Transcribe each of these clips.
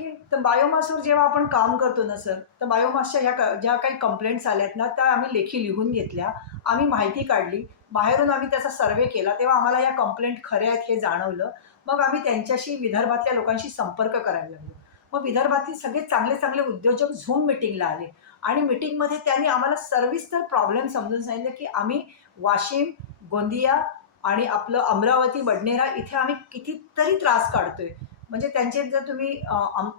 Okay. तर बायोमासवर जेव्हा आपण काम करतो ना सर, तर बायोमासच्या ज्या काही कंप्लेंट्स आल्यात ना, त्या आम्ही लेखी लिहून घेतल्या. आम्ही माहिती काढली. बाहेरून आम्ही त्याचा सर्व्हे केला. तेव्हा आम्हाला या कंप्लेंट खऱ्या आहेत हे जाणवलं. मग आम्ही त्यांच्याशी विदर्भातल्या लोकांशी संपर्क करायला लागलो. मग विदर्भातले सगळे चांगले-चांगले उद्योजक Zoom मीटिंगला आले आणि मीटिंगमध्ये त्यांनी आम्हाला सविस्तर प्रॉब्लेम समजून सांगितलं, की आम्ही वाशिम, गोंदिया आणि आपलं अमरावती, बडनेरा इथे आम्ही कितीतरी त्रास काढतोय. म्हणजे त्यांचे जर तुम्ही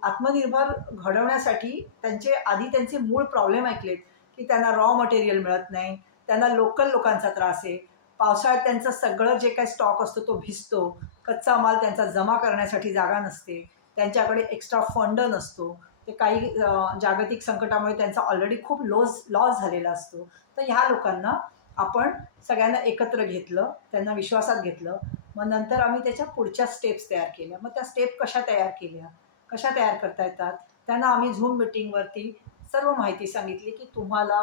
आत्मनिर्भर घडवण्यासाठी त्यांचे मूळ प्रॉब्लेम ऐकलेत, की त्यांना रॉ मटेरियल मिळत नाही, त्यांना लोकल लोकांचा त्रास आहे. पावसाळ्यात त्यांचं सगळं जे काही स्टॉक असतो तो भिजतो. कच्चा माल त्यांचा जमा करण्यासाठी जागा नसते. त्यांच्याकडे एक्स्ट्रा फंड नसतो. ते काही जागतिक संकटामुळे त्यांचा ऑलरेडी खूप लॉस झालेला असतो. तर ह्या लोकांना आपण सगळ्यांना एकत्र घेतलं, त्यांना विश्वासात घेतलं. मग नंतर आम्ही त्याच्या पुढच्या स्टेप्स तयार केल्या. मग त्या स्टेप कशा तयार केल्या, कशा तयार करता येतात, त्यांना आम्ही Zoom मीटिंगवरती सर्व माहिती सांगितली, की तुम्हाला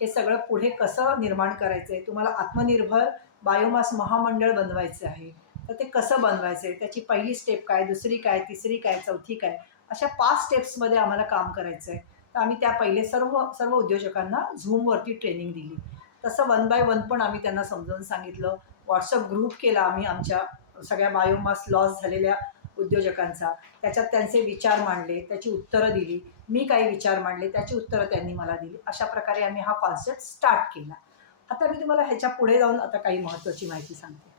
हे सगळं पुढे कसं निर्माण करायचं आहे. तुम्हाला आत्मनिर्भर बायोमास महामंडळ बनवायचं आहे. तर ते कसं बनवायचं आहे, त्याची पहिली स्टेप काय, दुसरी काय, तिसरी काय, चौथी काय, अशा 5 स्टेप्समध्ये आम्हाला काम करायचं आहे. तर आम्ही त्या पहिले सर्व सर्व उद्योजकांना Zoomवरती ट्रेनिंग दिली. तसं वन बाय वन पण आम्ही त्यांना समजावून सांगितलं. WhatsApp ग्रुप केला आम्ही आमच्या सगळ्या बायोमास लॉस झालेल्या उद्योजकांचा. त्याच्यात त्यांचे विचार मांडले, त्याची उत्तरं दिली. मी काही विचार मांडले, त्याची उत्तरं त्यांनी मला दिली. अशा प्रकारे आम्ही हा कॉन्सेप्ट स्टार्ट केला. आता मी तुम्हाला ह्याच्या पुढे जाऊन आता काही महत्त्वाची माहिती सांगते.